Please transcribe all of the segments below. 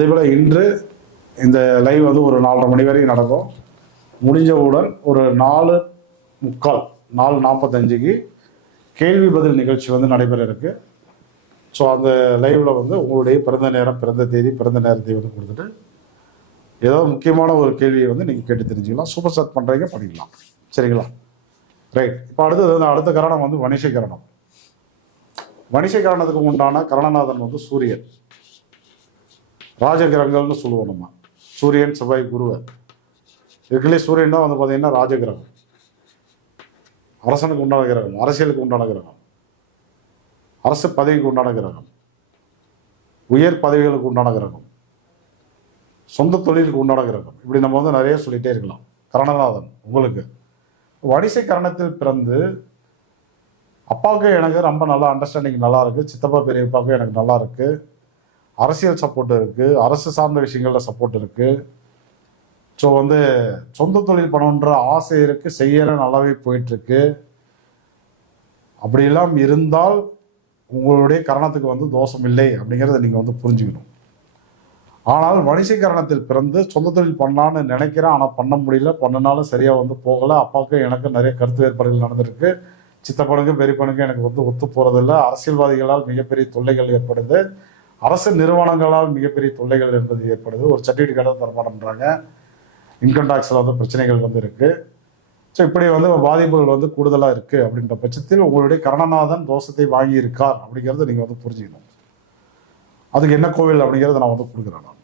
அதே போல் இன்று இந்த லைவ் வந்து ஒரு 4:30 மணி வரைக்கும் நடக்கும். முடிஞ்சவுடன் ஒரு 4:45 4:45க்கு கேள்வி பதில் நிகழ்ச்சி வந்து நடைபெற இருக்கு. ஸோ அந்த லைவில் வந்து உங்களுடைய பிறந்த நேரம், பிறந்த தேதி, பிறந்த நேரத்தை வந்து கொடுத்துட்டு ஏதாவது முக்கியமான ஒரு கேள்வியை வந்து நீங்கள் கேட்டு தெரிஞ்சுக்கலாம். சூப்பர் ஸ்டார்ட் பண்ணுறீங்க பண்ணிக்கலாம். சரிங்களா? ரைட். இப்போ அடுத்த கரணம் வந்து வணிசை கரணம். வணிசை கரணத்துக்கு உண்டான கரணநாதன் வந்து சூரியன். ராஜகிரகங்கள்னு சொல்லுவோம் நம்ம. சூரியன், செவ்வாய், குருவை இதுக்குள்ளே சூரியன் தான் வந்து பார்த்தீங்கன்னா ராஜகிரகம். அரசனுக்கு உண்டான கிரகம், அரசியலுக்கு உண்டான கிரகம், அரசு பதவிக்கு உண்டான கிரகம், உயர் பதவிகளுக்கு உண்டான கிரகம், சொந்த தொழிலுக்கு உண்டான கிரகம். இப்படி நம்ம வந்து நிறைய சொல்லிகிட்டே இருக்கலாம். கரணநாதன் உங்களுக்கு வணிசை கரணத்தில் பிறந்து அப்பாவுக்கு எனக்கு ரொம்ப நல்லா அண்டர்ஸ்டாண்டிங் நல்லா இருக்குது, சித்தப்பா பெரியப்பாவுக்கு எனக்கு நல்லா இருக்குது, அரசியல் சப்போர்ட் இருக்குது, அரசு சார்ந்த விஷயங்களில் சப்போர்ட் இருக்குது. ஸோ வந்து சொந்த தொழில் பண்ணணுன்ற ஆசை இருக்குது, செய்யற நல்லாவே போயிட்டுருக்கு. அப்படியெல்லாம் இருந்தால் உங்களுடைய கரணத்துக்கு வந்து தோஷம் இல்லை அப்படிங்கிறத நீங்கள் வந்து புரிஞ்சுக்கணும். ஆனால் வணிசை கரணத்தில் பிறந்து சொந்த தொழில் பண்ணலான்னு நினைக்கிறேன், ஆனால் பண்ண முடியல, பண்ணனாலும் சரியாக வந்து போகலை. அப்பாவுக்கு எனக்கு நிறைய கருத்து வேறுபாடுகள் நடந்திருக்கு, சித்தப்பனுக்கு பெரியப்பனுக்கு எனக்கு வந்து ஒத்து போகிறதில்லை, அரசியல்வாதிகளால் மிகப்பெரிய தொல்லைகள் ஏற்படுது, அரசு நிறுவனங்களால் மிகப்பெரிய தொல்லைகள் என்பது ஏற்படுது, ஒரு சர்டிஃபிகேட்டை தரமாட்டேன்றாங்க, இன்கம் டேக்ஸில் வந்து பிரச்சனைகள் வந்து இருக்குது. ஸோ இப்படி வந்து பாதிப்புகள் வந்து கூடுதலாக இருக்குது. அப்படின்ற பட்சத்தில் உங்களுடைய கரணநாதன் தோஷத்தை வாங்கி இருக்கார் அப்படிங்கிறத நீங்கள் வந்து புரிஞ்சுக்கணும். அதுக்கு என்ன கோவில் அப்படிங்கிறத நான் வந்து கொடுக்குறேன். நான்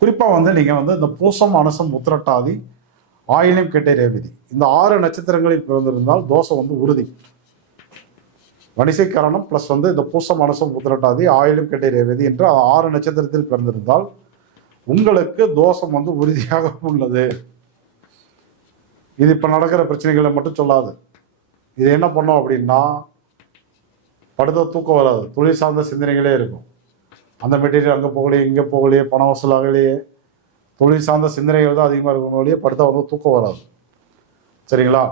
குறிப்பாக வந்து நீங்கள் வந்து இந்த பூசம், அனுசம், உத்திரட்டாதி, ஆயிலம், கேட்டை, ரேவதி இந்த 6 நட்சத்திரங்களில் பிறந்திருந்தால் தோஷம் வந்து உறுதி. வணிசை கரணம் ப்ளஸ் வந்து இந்த பூசம், அனுசம், உத்திரட்டாதி, ஆயிலம், கேட்டை, ரேவதி என்ற 6 நட்சத்திரத்தில் பிறந்திருந்தால் உங்களுக்கு தோஷம் வந்து உறுதியாக உள்ளது. இது இப்போ நடக்கிற பிரச்சனைகளை மட்டும் சொல்லாது. இது என்ன பண்ணோம் அப்படின்னா, படுத்த தூக்கம் வராது, தொழில் சார்ந்த சிந்தனைகளே இருக்கும். அந்த மெட்டீரியல் அங்கே போகலையே, இங்கே போகலையே, பணம் வசூலாகலையே, தொழில் சார்ந்த சிந்தனைகள் தான் அதிகமாக இருக்கும் வழியே படுத்தா வந்து தூக்கம் வராது. சரிங்களா?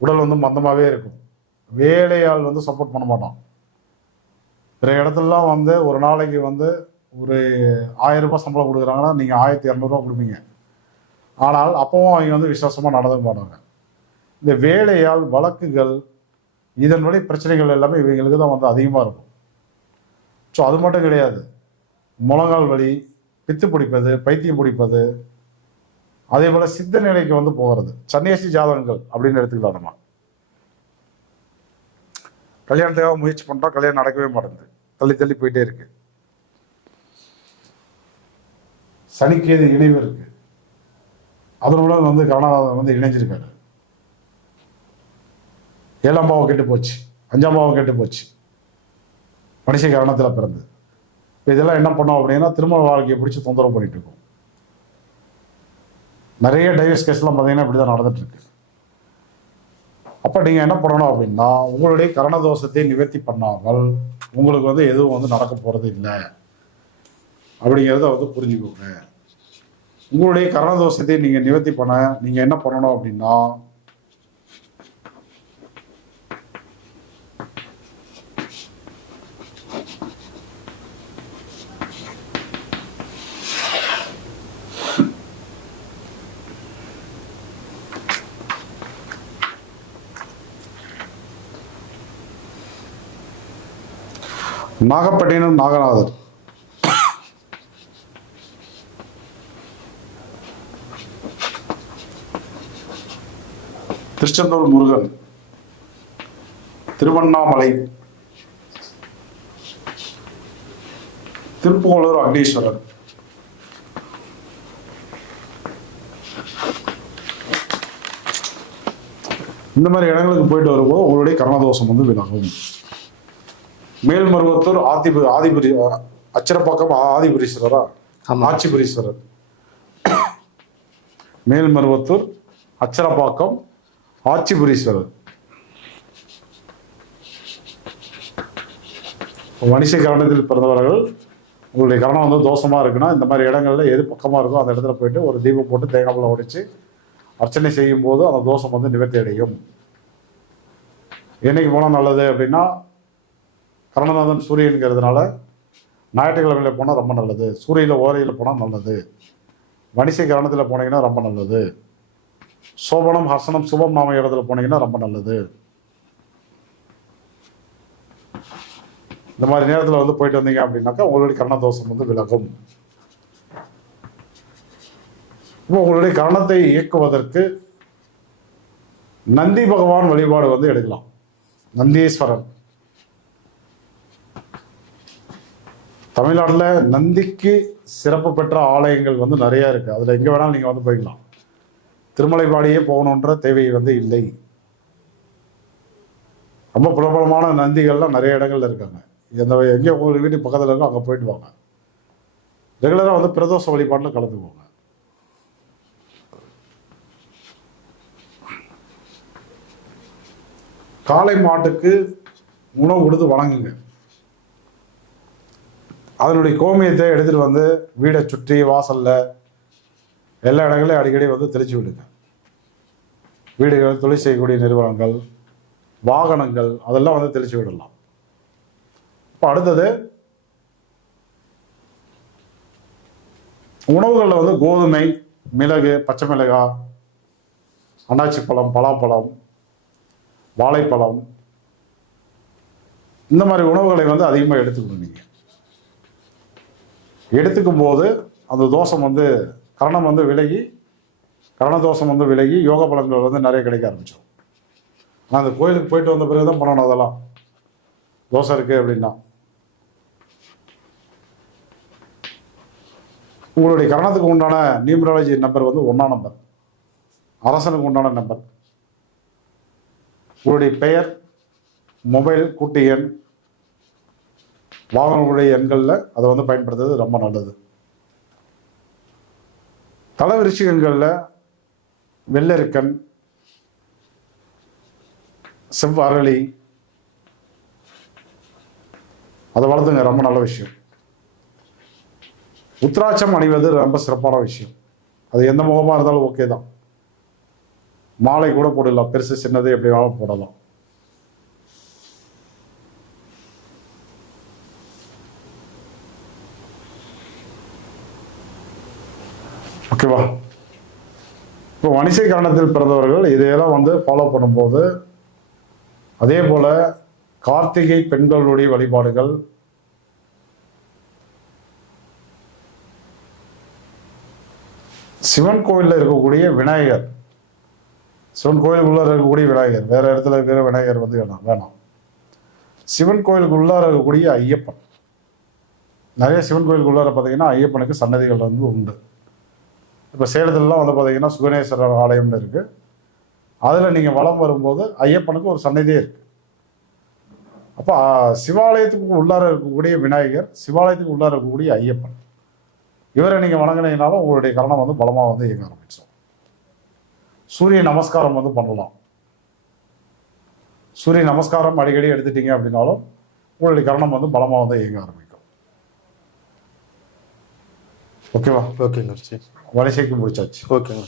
உடல் வந்து மந்தமாகவே இருக்கும். வேலையால் வந்து சப்போர்ட் பண்ண மாட்டான். பிற இடத்துலலாம் வந்து ஒரு நாளைக்கு வந்து ஒரு 1000 ரூபாய் சம்பளம் கொடுக்குறாங்கன்னா நீங்கள் 1200 கொடுப்பீங்க. ஆனால் அப்பவும் அவங்க வந்து விசுவாசமாக நடந்துக்க மாட்டாங்க. இந்த வேலையால் வழக்குகள், இதன் வழி பிரச்சனைகள் எல்லாமே இவங்களுக்கு தான் வந்து அதிகமாக இருக்கும். ஸோ அது மட்டும் கிடையாது, முழங்கால் வலி, பித்து பிடிப்பது, பைத்தியம் பிடிப்பது, அதே போல் சித்த நிலைக்கு வந்து போகிறது, சன்னியாசி ஜாதகங்கள் அப்படின்னு எடுத்துக்கலாம். நம்ம கல்யாணத்துக்காக முயற்சி பண்ணுறோம், கல்யாணம் நடக்கவே மாட்டேங்குது, தள்ளி தள்ளி போயிட்டே இருக்கு. சனிக்கேது இணைவு இருக்கு, அதனோட வந்து கரணநாதன் வந்து இணைஞ்சிருக்காரு. 7ஆம் பாவம் கெட்டு போச்சு, 5ஆம் பாவம் கெட்டு போச்சு, வணிசை கரணத்தில் பிறந்து. இதெல்லாம் என்ன பண்ணோம் அப்படின்னா திருமண வாழ்க்கையை பிடிச்சி தொந்தரவு பண்ணிட்டு இருக்கோம். நிறைய டைவர்ஸ் கேஸ்லாம் பார்த்தீங்கன்னா இப்படிதான் நடந்துட்டு இருக்கு. அப்போ நீங்கள் என்ன பண்ணணும் அப்படின்னா, உங்களுடைய கரணதோஷத்தை நிவர்த்தி பண்ணாமல் உங்களுக்கு வந்து எதுவும் வந்து நடக்க போகிறது இல்லை அப்படிங்கிறத வந்து புரிஞ்சுக்கோங்க. உங்களுடைய கரணதோஷத்தை நீங்கள் நிவர்த்தி பண்ண நீங்கள் என்ன பண்ணணும் அப்படின்னா, நாகப்பட்டினம் நாகநாதர், திருச்செந்தூர் முருகன், திருவண்ணாமலை, திருப்புகலூர் அக்னீஸ்வரர், இந்த மாதிரி இடங்களுக்கு போயிட்டு வரும்போது உங்களுடைய கரணதோஷம் வந்து விலகும். மேல்மருவத்தூர் ஆதிபுரி அச்சரப்பாக்கம் ஆதிபுரீஸ்வரரா, ஆட்சிபுரீஸ்வரர், மேல்மருவத்தூர் அச்சரப்பாக்கம் ஆட்சிபுரீஸ்வரர். வணிசை கரணத்தில் பிறந்தவர்கள் உங்களுடைய கரணம் வந்து தோஷமாக இருக்குன்னா இந்த மாதிரி இடங்கள்ல எது பக்கமாக இருக்கோ அந்த இடத்துல போயிட்டு ஒரு தீபம் போட்டு தேங்காய் உடைச்சு அர்ச்சனை செய்யும் போது அந்த தோஷம் வந்து நிவர்த்தி அடையும். என்னைக்கு போனால் நல்லது அப்படின்னா, கரணநாதன் சூரியன்கிறதுனால ஞாயிற்றுக்கிழமையில் போனால் ரொம்ப நல்லது. சூரியனில் ஓரையில் போனால் நல்லது. வணிசை கரணத்தில் போனீங்கன்னா ரொம்ப நல்லது. சோபனம் ஹர்சனம் சுபம் நாம இடத்துல போனீங்கன்னா ரொம்ப நல்லது. இந்த மாதிரி நேரத்தில் வந்து போயிட்டு வந்தீங்க அப்படின்னாக்கா உங்களுடைய கரணதோஷம் வந்து விலகும். இப்போ உங்களுடைய கரணத்தை இயக்குவதற்கு நந்தி பகவான் வழிபாடு வந்து எடுக்கலாம். நந்தீஸ்வரன் தமிழ்நாட்டில் நந்திக்கு சிறப்பு பெற்ற ஆலயங்கள் வந்து நிறைய இருக்கு. அதில் எங்கே வேணாலும் நீங்கள் வந்து போய்க்கலாம். திருமலைப்பாடியே போகணுன்ற தேவை வந்து இல்லை. ரொம்ப பிரபலமான நந்திகள்லாம் நிறைய இடங்கள்ல இருக்காங்க. எங்கே உங்கள் வீட்டு பக்கத்தில் இருக்கோ அங்கே போயிட்டு வாங்க. ரெகுலராக வந்து பிரதோஷ வழிபாட்டில் கலந்துக்குவாங்க. காளை மாட்டுக்கு உணவு கொடுத்து வணங்குங்க. அதனுடைய கோமியத்தை எடுத்துகிட்டு வந்து வீடை சுற்றி வாசலில் எல்லா இடங்களையும் அடிக்கடி வந்து தெளிச்சு விடுங்க. வீடுகள், தொழில் செய்யக்கூடிய நிறுவனங்கள், வாகனங்கள் அதெல்லாம் வந்து தெளிச்சு விடலாம். இப்போ அடுத்தது உணவுகளில் வந்து கோதுமை, மிளகு, பச்சை மிளகாய், அன்னாச்சி பழம், பலாப்பழம், வாழைப்பழம் இந்த மாதிரி உணவுகளை வந்து அதிகமாக எடுத்துக்கணும். நீங்கள் எடுத்துக்கும் போது அந்த தோஷம் வந்து கரணம் வந்து விலகி, கரணதோஷம் வந்து விலகி யோக பலன்கள் வந்து நிறைய கிடைக்க ஆரம்பிச்சிடும். ஆனால் அந்த கோயிலுக்கு போயிட்டு வந்த பிறகு தான் பண்ணணும். அதெல்லாம் தோஷம் இருக்குது அப்படின்னா உங்களுடைய கரணத்துக்கு உண்டான நியூமராலஜி நம்பர் வந்து 1ஆம் நம்பர், அரசனுக்கு உண்டான நம்பர். உங்களுடைய பெயர், மொபைல் கூட்டு எண், வாகனங்களுடைய எண்களில் அதை வந்து பயன்படுத்துறது ரொம்ப நல்லது. தலைவிருச்சிகங்களில் வெள்ளரிக்கண், செவ்வரளி அதை வளர்த்துங்க, ரொம்ப நல்ல விஷயம். உத்ராட்சம் அணிவது ரொம்ப சிறப்பான விஷயம். அது எந்த முகமாக இருந்தாலும் ஓகே தான். மாலை கூட போடலாம், பெருசு சின்னது எப்படி வேணாலும் போடலாம். ஓகேவா? இப்போ வணிசை கரணத்தில் பிறந்தவர்கள் இதையெல்லாம் வந்து ஃபாலோ பண்ணும்போது, அதே போல கார்த்திகை பெண்களுடைய வழிபாடுகள், சிவன் கோயிலில் இருக்கக்கூடிய விநாயகர், சிவன் கோயிலுக்குள்ள இருக்கக்கூடிய விநாயகர், வேற இடத்துல இருக்கிற விநாயகர் வந்து வேணாம். சிவன் கோயிலுக்கு உள்ளார இருக்கக்கூடிய ஐயப்பன், நிறைய சிவன் கோயிலுக்கு உள்ளார பார்த்தீங்கன்னா ஐயப்பனுக்கு சன்னதிகள் வந்து உண்டு. இப்போ சேலத்துலலாம் வந்து பார்த்தீங்கன்னா சுகனேஸ்வரர் ஆலயம்னு இருக்கு. அதில் நீங்கள் வலம் வரும்போது ஐயப்பனுக்கு ஒரு சன்னதியே இருக்கு. அப்போ சிவாலயத்துக்கு உள்ளார இருக்கக்கூடிய விநாயகர், சிவாலயத்துக்கு உள்ளார இருக்கக்கூடிய ஐயப்பன், இவரை நீங்கள் வணங்கினீங்கனாலும் உங்களுடைய கரணம் வந்து பலமாக வந்து இயங்க ஆரம்பிச்சிடும். சூரிய நமஸ்காரம் வந்து பண்ணலாம். சூரிய நமஸ்காரம் அடிக்கடி எடுத்துட்டீங்க அப்படின்னாலும் உங்களுடைய கரணம் வந்து பலமாக வந்து இயங்க ஆரம்பிக்கும். ஓகேவா? ஓகேங்க. வரிசைக்கு முடிச்சாச்சு. ஓகேங்க.